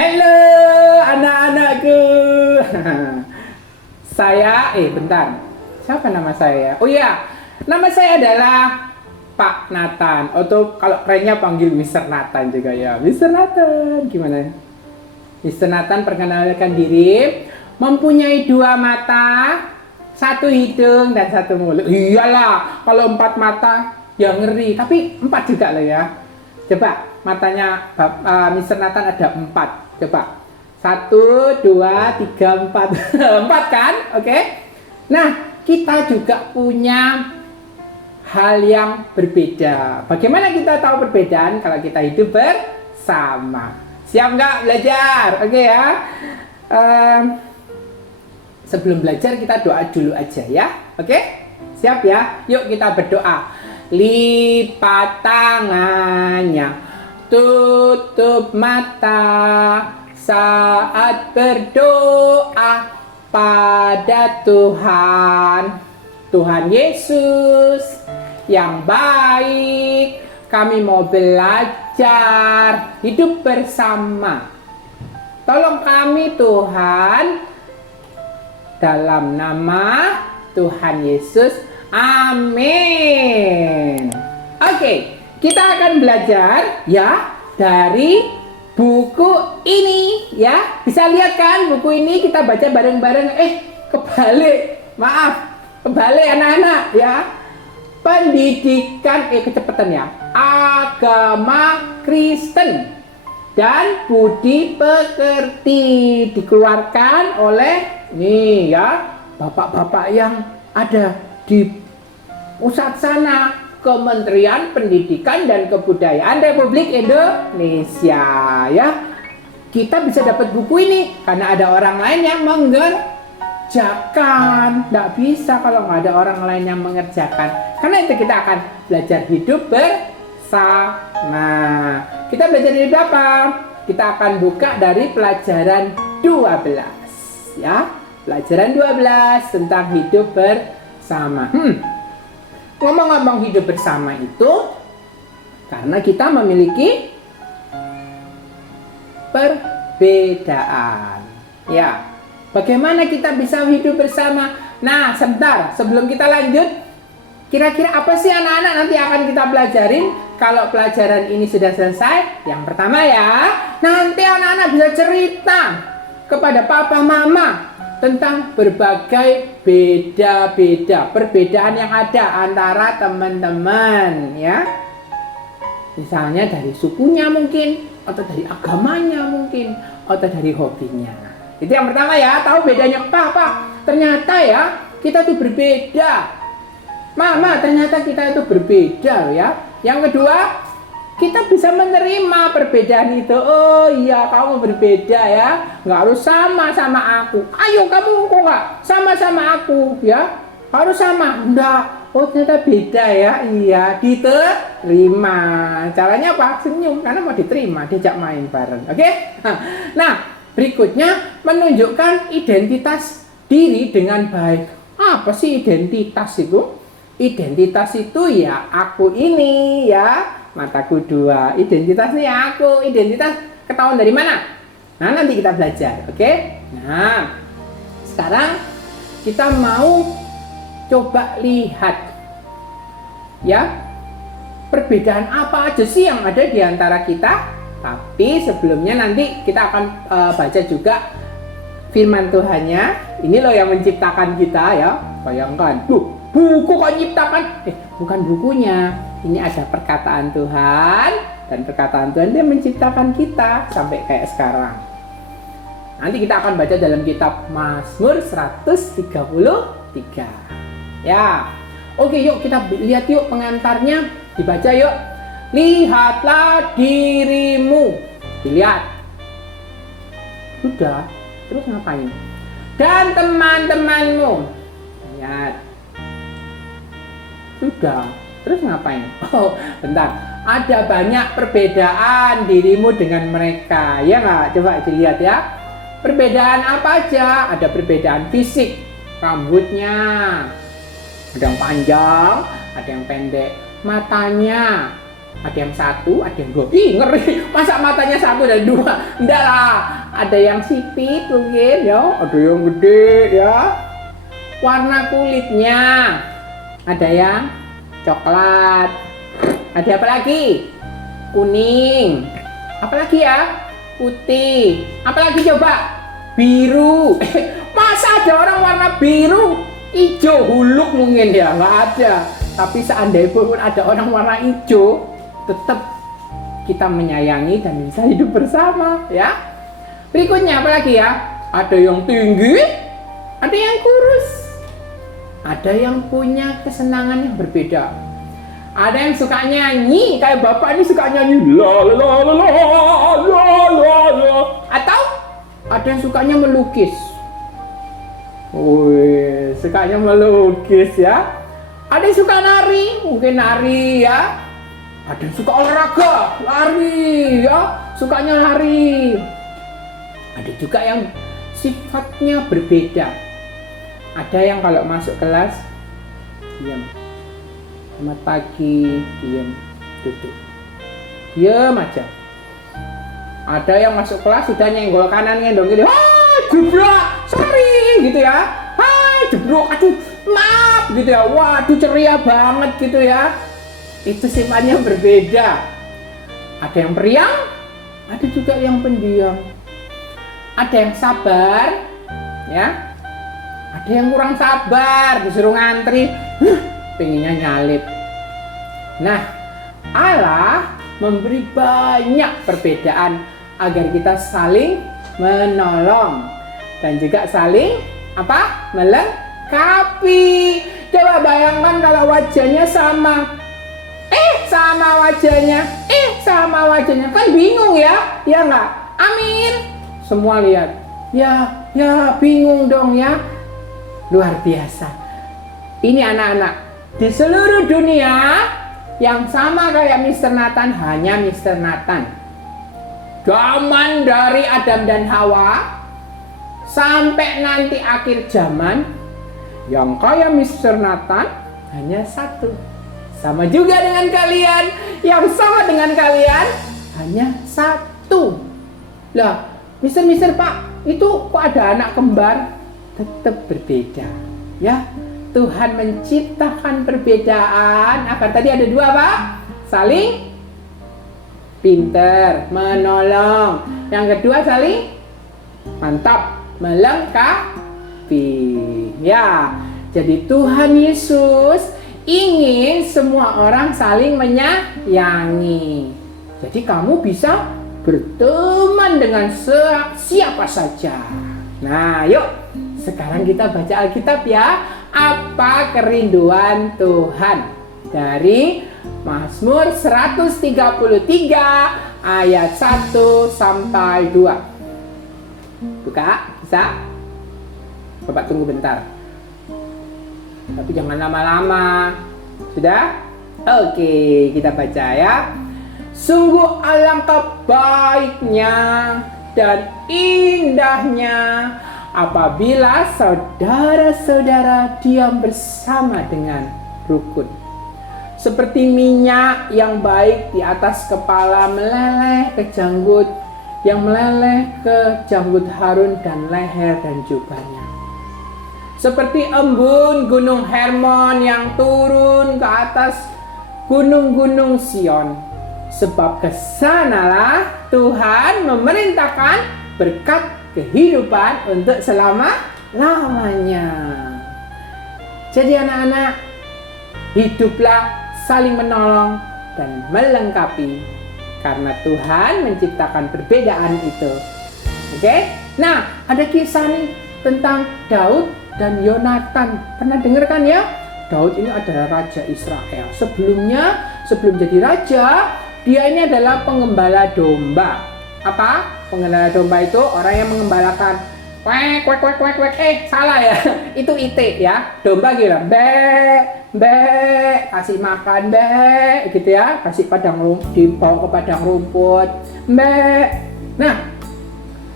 Halo anak-anakku. Bentar. Siapa nama saya? Oh iya, nama saya adalah Pak Nathan. Atau kalau kerennya panggil Mister Nathan juga ya. Mister Nathan, gimana? Mister Nathan perkenalkan diri. Mempunyai 2 mata, 1 hidung dan 1 mulut. Iyalah, kalau 4 mata ya ngeri. Tapi 4 juga loh ya. Coba matanya Mister Nathan ada 4. Coba 1, 2, 3, 4. 4 kan? Oke. Nah, kita juga punya hal yang berbeda. Bagaimana kita tahu perbedaan kalau kita hidup bersama? Siap nggak belajar? Oke ya. Sebelum belajar kita doa dulu aja ya. Oke? Siap ya? Yuk kita berdoa. Lipat tangannya, tutup mata saat berdoa pada Tuhan. Tuhan Yesus yang baik, kami mau belajar hidup bersama. Tolong kami Tuhan, dalam nama Tuhan Yesus. Amin. Oke, kita akan belajar ya dari buku ini ya. Bisa lihat kan buku ini, kita baca bareng-bareng. Kebalik. Maaf. Kebalik anak-anak ya. Pendidikan kecepatan ya. Agama Kristen dan budi pekerti dikeluarkan oleh nih ya, bapak-bapak yang ada di pusat sana, Kementerian Pendidikan dan Kebudayaan Republik Indonesia ya. Kita bisa dapat buku ini karena ada orang lain yang mengerjakan. Tidak bisa kalau nggak ada orang lain yang mengerjakan. Karena itu kita akan belajar hidup bersama. Kita belajar hidup apa? Kita akan buka dari pelajaran 12 ya. Pelajaran 12 tentang hidup bersama. Ngomong-ngomong hidup bersama itu karena kita memiliki perbedaan. Ya. Bagaimana kita bisa hidup bersama? Nah, sebentar sebelum kita lanjut, kira-kira apa sih anak-anak nanti akan kita pelajarin kalau pelajaran ini sudah selesai? Yang pertama ya, nanti anak-anak bisa cerita kepada papa mama tentang berbagai beda-beda perbedaan yang ada antara teman-teman ya. Misalnya dari sukunya mungkin, atau dari agamanya mungkin, atau dari hobinya. Itu yang pertama ya, tahu bedanya. Pak, ternyata ya kita itu berbeda. Mama, ternyata kita itu berbeda ya. Yang kedua, kita bisa menerima perbedaan itu. Oh iya, kamu berbeda ya, nggak harus sama aku. Ayo kamu kok nggak sama aku ya, harus sama. Enggak, oh ternyata beda ya. Iya, diterima. Caranya apa? Senyum, karena mau diterima, diajak main bareng. Oke? Nah, berikutnya menunjukkan identitas diri dengan baik. Apa sih identitas itu? Identitas itu ya aku ini ya, mataku 2. Identitasnya aku. Identitas ketahuan dari mana? Nah, nanti kita belajar. Oke? Nah, sekarang kita mau coba lihat ya, perbedaan apa aja sih yang ada di antara kita. Tapi sebelumnya nanti kita akan baca juga firman Tuhannya. Ini loh yang menciptakan kita ya. Bayangkan, buku kok nyiptakan? Bukan bukunya. Ini ada perkataan Tuhan, dan perkataan Tuhan dia menciptakan kita sampai kayak sekarang. Nanti kita akan baca dalam kitab Mazmur 133. Ya. Oke, yuk kita lihat yuk pengantarnya, dibaca yuk. Lihatlah dirimu. Dilihat. Sudah. Terus ngapain? Dan teman-temanmu. Lihat. Sudah. Terus ngapain? Oh, bentar. Ada banyak perbedaan dirimu dengan mereka. Ya nggak? Coba dilihat ya. Perbedaan apa aja? Ada perbedaan fisik. Rambutnya. Ada yang panjang, ada yang pendek. Matanya. Ada yang satu, ada yang dua. Ih, ngeri. Masa matanya satu dan dua? Enggak lah. Ada yang sipit mungkin ya. Ada yang gede ya. Warna kulitnya. Ada yang coklat. Ada apa lagi? Kuning. Apa lagi ya? Putih. Apa lagi coba? Biru. Masa ada orang warna biru? Hijau huluk mungkin ya? Nggak ada. Tapi seandainya pun ada orang warna hijau, tetap kita menyayangi dan bisa hidup bersama ya. Berikutnya apa lagi ya? Ada yang tinggi, ada yang kurus, ada yang punya kesenangan yang berbeda. Ada yang suka nyanyi, kayak bapak ini suka nyanyi la la la la la la la. Atau ada yang sukanya melukis. Wih, sukanya melukis ya. Ada yang suka nari, mungkin nari ya. Ada yang suka olahraga, lari ya, sukanya lari. Ada juga yang sifatnya berbeda. Ada yang kalau masuk kelas diam. Selamat pagi, diam, duduk. Diam aja. Ada yang masuk kelas sudah nyenggol kanan ngendong gitu. Hai, jeblok, sorry gitu ya. Hai, jeblok, aduh, maaf gitu ya. Waduh, ceria banget gitu ya. Itu sifatnya berbeda. Ada yang periang, ada juga yang pendiam. Ada yang sabar, ya. Ada yang kurang sabar, disuruh ngantri, pengennya nyalip. Nah, Allah memberi banyak perbedaan agar kita saling menolong dan juga saling melengkapi. Coba bayangkan kalau wajahnya sama. Sama wajahnya kan bingung ya, ya nggak? Amin. Semua lihat, ya bingung dong ya. Luar biasa. Ini anak-anak di seluruh dunia yang sama kayak Mr. Nathan hanya Mr. Nathan. Zaman dari Adam dan Hawa sampai nanti akhir zaman yang kayak Mr. Nathan hanya satu. Sama juga dengan kalian, yang sama dengan kalian hanya satu. Lah, Mister Pak, itu kok ada anak kembar? Tetap berbeda, ya. Tuhan menciptakan perbedaan. Tadi ada dua Pak, saling pinter, menolong. Yang kedua saling mantap, melengkapi. Ya, jadi Tuhan Yesus ingin semua orang saling menyayangi. Jadi kamu bisa berteman dengan siapa saja. Nah, yuk sekarang kita baca Alkitab ya. Apa kerinduan Tuhan? Dari Mazmur 133 ayat 1 sampai 2. Buka, bisa? Bapak tunggu bentar. Tapi jangan lama-lama. Sudah? Oke, kita baca ya. Sungguh alangkah baiknya dan indahnya apabila saudara-saudara diam bersama dengan rukun. Seperti minyak yang baik di atas kepala meleleh ke janggut, yang meleleh ke janggut Harun dan leher dan jubahnya. Seperti embun gunung Hermon yang turun ke atas gunung-gunung Sion. Sebab kesanalah Tuhan memerintahkan berkat kehidupan untuk selama-lamanya. Jadi anak-anak, hiduplah saling menolong dan melengkapi. Karena Tuhan menciptakan perbedaan itu. Oke? Nah, ada kisah nih tentang Daud dan Yonatan. Pernah dengar kan ya? Daud ini adalah raja Israel. Sebelum jadi raja, dia ini adalah pengembala domba. Apa? Pengembala domba itu orang yang mengembalakan kwek kwek kwek kwek kwek. Salah ya. Itu ite ya. Domba gitu. Be, kasih makan be, gitu ya. Kasih dibawa ke padang rumput. Be. Nah,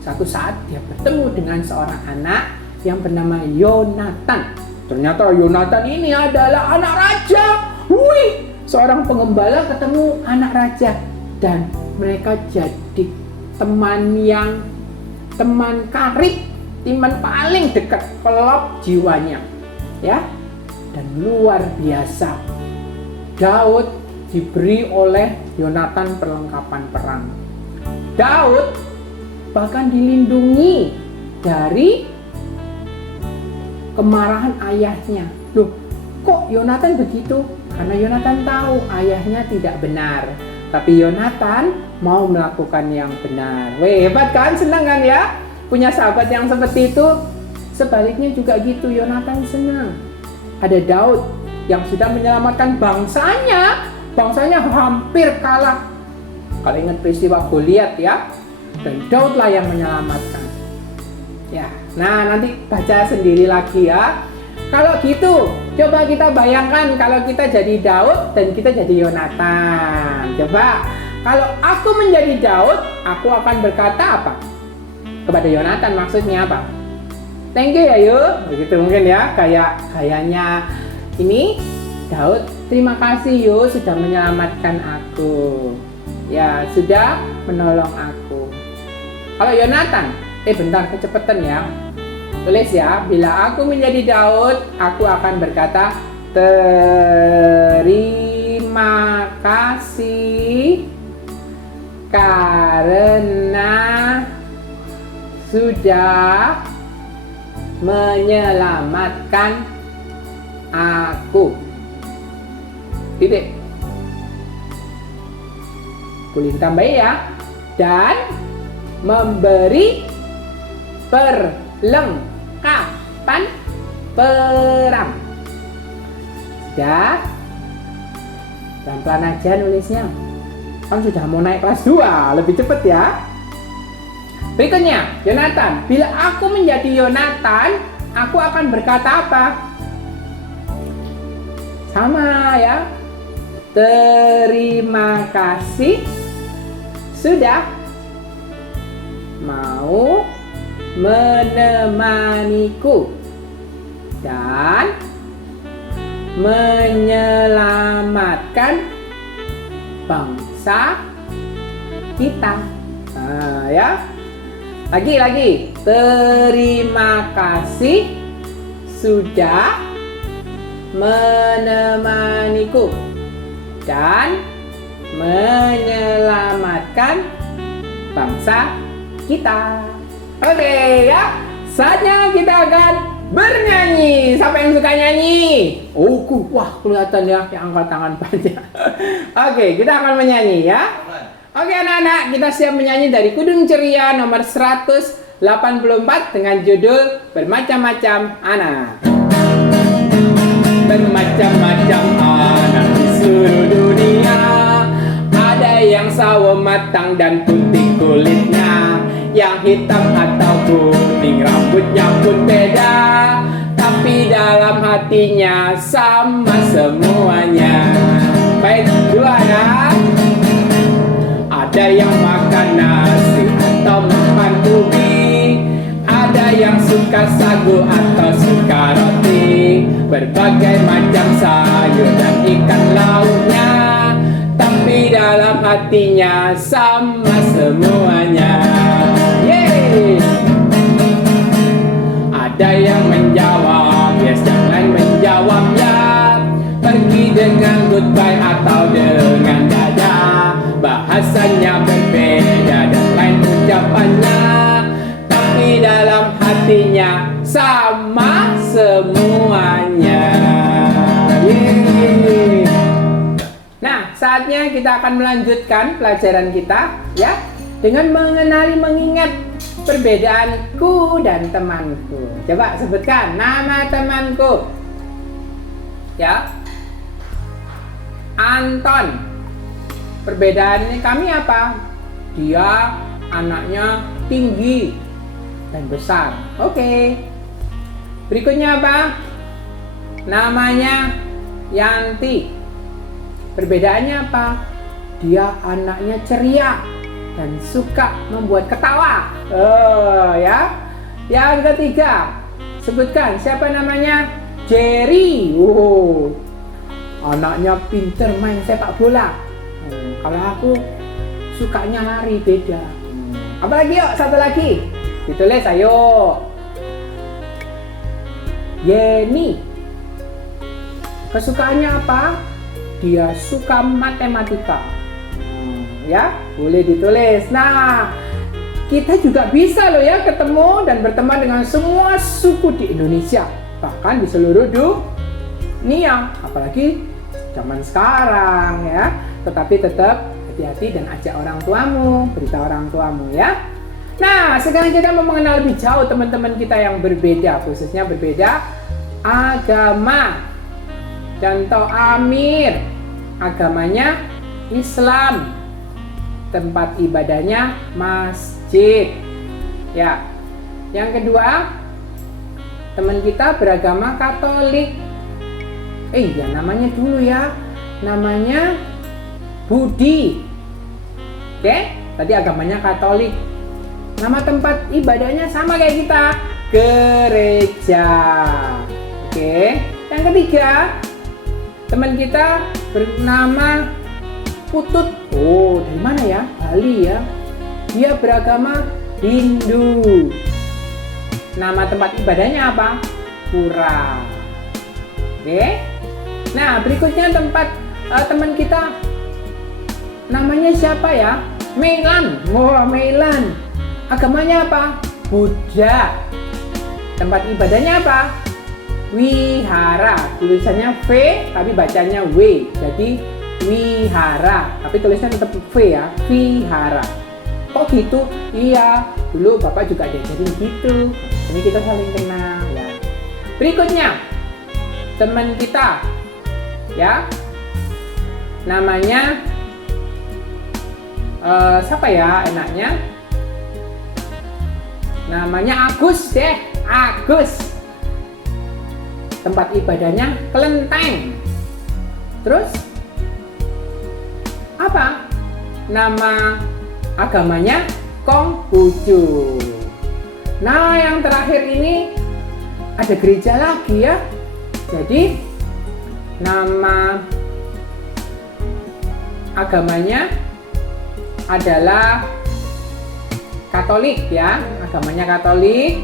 satu saat dia bertemu dengan seorang anak yang bernama Yonatan. Ternyata Yonatan ini adalah anak raja. Wih, seorang pengembala ketemu anak raja dan mereka jadi teman karib, teman paling dekat, klop jiwanya, ya. Dan luar biasa, Daud diberi oleh Yonatan perlengkapan perang. Daud bahkan dilindungi dari kemarahan ayahnya. Loh, kok Yonatan begitu? Karena Yonatan tahu ayahnya tidak benar, tapi Yonatan mau melakukan yang benar. Weh, hebat kan? Senang kan ya? Punya sahabat yang seperti itu. Sebaliknya juga gitu, Yonatan senang. Ada Daud yang sudah menyelamatkan bangsanya. Bangsanya hampir kalah. Kalau ingat peristiwa Goliat ya. Dan Daud lah yang menyelamatkan. Ya, nah nanti baca sendiri lagi ya. Kalau gitu, coba kita bayangkan kalau kita jadi Daud dan kita jadi Yonatan. Coba, kalau aku menjadi Daud, aku akan berkata apa? Kepada Yonatan maksudnya apa? Thank you ya yuk, begitu mungkin ya, kayaknya ini Daud, terima kasih yuk sudah menyelamatkan aku. Ya, sudah menolong aku. Kalau Yonatan, bentar kecepatan ya. Tulis ya, bila aku menjadi Daud, aku akan berkata, terima kasih karena sudah menyelamatkan aku. Titik. Boleh tambahin ya. Dan memberi perlengkapan perang. Sudah? Pelan-pelan aja nulisnya. Kan sudah mau naik kelas 2, lebih cepat ya. Berikutnya, Yonatan. Bila aku menjadi Yonatan, aku akan berkata apa? Sama ya. Terima kasih sudah mau menemaniku dan menyelamatkan bangsa kita. Nah, ya. Lagi. Terima kasih sudah menemaniku dan menyelamatkan bangsa kita. Oke ya, saatnya kita akan bernyanyi. Siapa yang suka nyanyi? Wah kelihatan ya yang angkat tangan banyak. Oke, kita akan menyanyi ya. Oke anak-anak, kita siap menyanyi dari Kudung Ceria nomor 184 dengan judul Bermacam-macam Anak. Bermacam-macam anak di seluruh dunia. Ada yang sawo matang dan putih kulitnya, yang hitam atau kuning rambutnya pun beda, tapi dalam hatinya sama semuanya. Baik, dua ya. Ada yang makan nasi atau makan ubi, ada yang suka sagu atau suka roti, berbagai macam sayur dan ikan lautnya, tapi dalam hatinya sama semuanya. Yeay! Ada yang menjawab yes, yang lain menjawab ya, pergi dengan goodbye atau dengan dadah. Bahasanya berbeda dan lain ucapannya, tapi dalam hatinya sama semuanya. Yeay. Nah, saatnya kita akan melanjutkan pelajaran kita ya, dengan mengenali, mengingat perbedaanku dan temanku. Coba sebutkan nama temanku. Ya. Anton. Perbedaannya kami apa? Dia anaknya tinggi dan besar. Oke. Berikutnya apa? Namanya Yanti. Perbedaannya apa? Dia anaknya ceria dan suka membuat ketawa. Oh ya. Yang ketiga, sebutkan siapa namanya? Jerry. anaknya pinter main sepak bola. Kalau aku sukanya lari, beda. Apalagi yuk, satu lagi. Ditulis ayo. Yeni. Kesukaannya apa? Dia suka matematika. Ya, boleh ditulis. Nah, kita juga bisa loh ya ketemu dan berteman dengan semua suku di Indonesia, bahkan di seluruh dunia, apalagi zaman sekarang ya. Tetapi tetap hati-hati dan ajak orang tuamu, beritahu orang tuamu ya. Nah, sekarang kita mau mengenal lebih jauh teman-teman kita yang berbeda, khususnya berbeda agama. Contoh Amir, agamanya Islam, tempat ibadahnya masjid. Ya. Yang kedua, teman kita beragama Katolik. Ya namanya dulu ya. Namanya Budi. Oke, tadi agamanya Katolik. Nama tempat ibadahnya sama kayak kita, gereja. Oke. Yang ketiga, teman kita bernama Putut. Oh, dari mana ya? Bali ya. Dia beragama Hindu. Nama tempat ibadahnya apa? Pura. Oke. Nah, berikutnya tempat teman kita namanya siapa ya? Meilan. Wah, Meilan. Agamanya apa? Buddha. Tempat ibadahnya apa? Wihara. Tulisannya V tapi bacanya W. Jadi wihara. Tapi tulisannya tetap V ya. Wihara. Kok gitu? Iya, dulu Bapak juga diajarin gitu. Ini kita saling kenal ya. Berikutnya teman kita ya. Namanya siapa ya enaknya? Namanya Agus deh, Agus. Tempat ibadahnya Kelenteng. Terus apa? Nama agamanya Konghucu. Nah, yang terakhir ini ada gereja lagi ya. Jadi nama agamanya adalah Katolik ya, agamanya Katolik.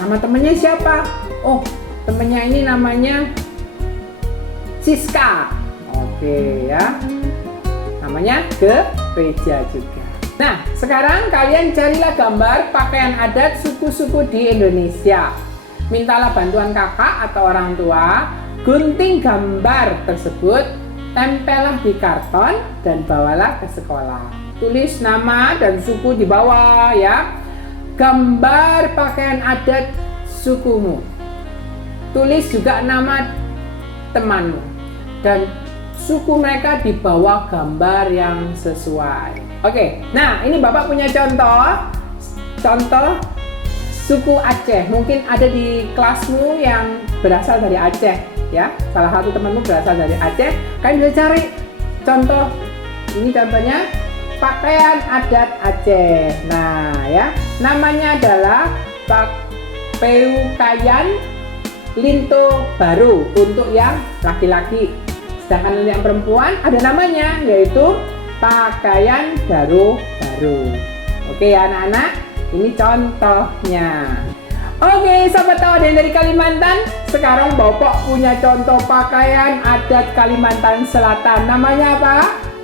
Nama temennya siapa? Oh, temennya ini namanya Siska. Oke ya, namanya gereja juga. Nah, sekarang kalian carilah gambar pakaian adat suku-suku di Indonesia. Mintalah bantuan kakak atau orang tua, gunting gambar tersebut, tempellah di karton dan bawalah ke sekolah. Tulis nama dan suku di bawah ya. Gambar pakaian adat sukumu. Tulis juga nama temanmu dan suku mereka di bawah gambar yang sesuai. Oke, nah ini Bapak punya contoh suku Aceh. Mungkin ada di kelasmu yang berasal dari Aceh ya. Salah satu temanmu berasal dari Aceh. Kalian bisa cari contoh. Ini contohnya pakaian adat Aceh. Nah ya, namanya adalah Peukayan Linto Baru untuk yang laki-laki. Sedangkan yang perempuan ada namanya, yaitu pakaian baru. Oke ya anak-anak, ini contohnya. Oke, sahabat tahu ada yang dari Kalimantan. Sekarang Bapak punya contoh pakaian adat Kalimantan Selatan. Namanya apa?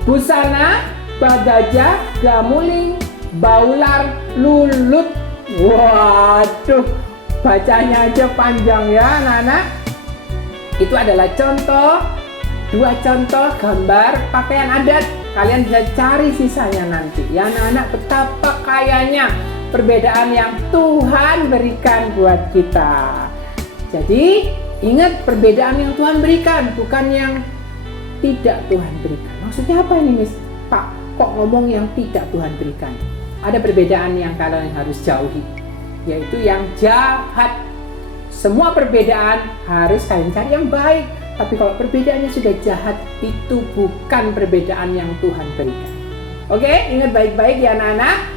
Busana, bagaja, gamuling, baular, lulut. Waduh, bacanya aja panjang ya anak-anak. Itu adalah dua contoh gambar pakaian adat. Kalian bisa cari sisanya nanti ya anak-anak. Betapa kayanya perbedaan yang Tuhan berikan buat kita. Jadi ingat, perbedaan yang Tuhan berikan, bukan yang tidak Tuhan berikan. Maksudnya apa ini Miss? Pak, kok ngomong yang tidak Tuhan berikan? Ada perbedaan yang kalian harus jauhi, yaitu yang jahat. Semua perbedaan harus kalian cari yang baik. Tapi kalau perbedaannya sudah jahat, itu bukan perbedaan yang Tuhan berikan. Oke, ingat baik-baik ya anak-anak.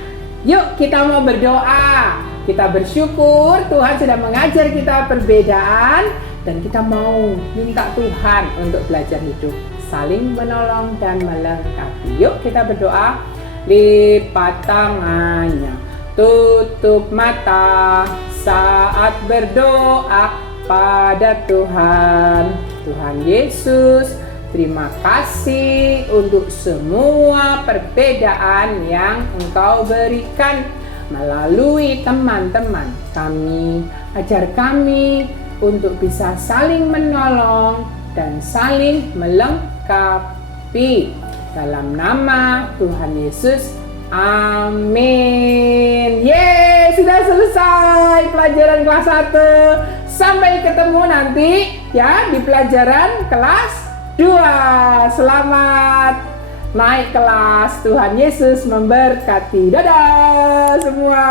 Yuk kita mau berdoa. Kita bersyukur Tuhan sudah mengajar kita perbedaan Dan kita mau minta Tuhan untuk belajar hidup saling menolong dan melengkapi. Yuk kita berdoa. Lipat tangannya, tutup mata saat berdoa pada Tuhan. Tuhan Yesus, terima kasih untuk semua perbedaan yang Engkau berikan melalui teman-teman kami. Ajar kami untuk bisa saling menolong dan saling melengkapi. Dalam nama Tuhan Yesus, amin. Yeay, sudah selesai pelajaran kelas 1. Sampai ketemu nanti ya di pelajaran kelas 2. Selamat naik kelas. Tuhan Yesus memberkati. Dadah semua.